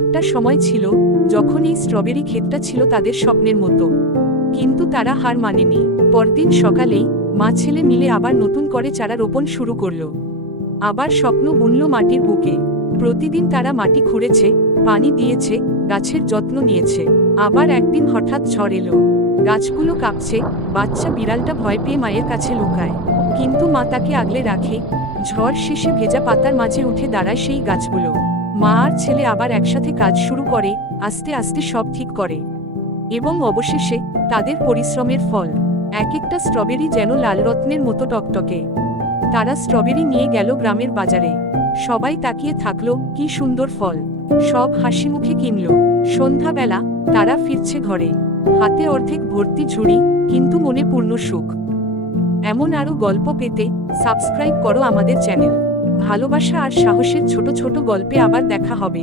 একটা সময় ছিল যখন এই স্ট্রবেরি ক্ষেতটা ছিল তাদের স্বপ্নের মতো, কিন্তু তারা হার মানেনি। পরদিন সকালেই মা ছেলে মিলে আবার নতুন করে চারা রোপণ শুরু করলো। আবার স্বপ্ন বুনল মাটির বুকে। প্রতিদিন তারা মাটি খুঁড়েছে, পানি দিয়েছে, গাছের যত্ন নিয়েছে। আবার একদিন হঠাৎ ঝড় এলো, গাছগুলো কাঁপছে। বাচ্চা বিড়ালটা ভয় পেয়ে মায়ের কাছে লুকায়, কিন্তু মা তাকে আগলে রাখে। ঝড় শেষে ভেজা পাতার মাঝে উঠে দাঁড়ায় সেই গাছগুলো। মা আর ছেলে আবার একসাথে কাজ শুরু করে, আস্তে আস্তে সব ঠিক করে। এবং অবশেষে তাদের পরিশ্রমের ফল, এক একটা স্ট্রবেরি যেন লাল রত্নের মতো টকটকে। তারা স্ট্রবেরি নিয়ে গেল গ্রামের বাজারে। সবাই তাকিয়ে থাকলো, কি সুন্দর ফল। সব হাসি মুখে কিনল। সন্ধ্যাবেলা তারা ফিরছে ঘরে, হাতে অর্ধেক ভর্তি ঝুড়ি, কিন্তু মনে পূর্ণ সুখ। এমন আরও গল্প পেতে সাবস্ক্রাইব করো আমাদের চ্যানেল। ভালোবাসা আর সাহসের ছোট ছোট গল্পে আবার দেখা হবে।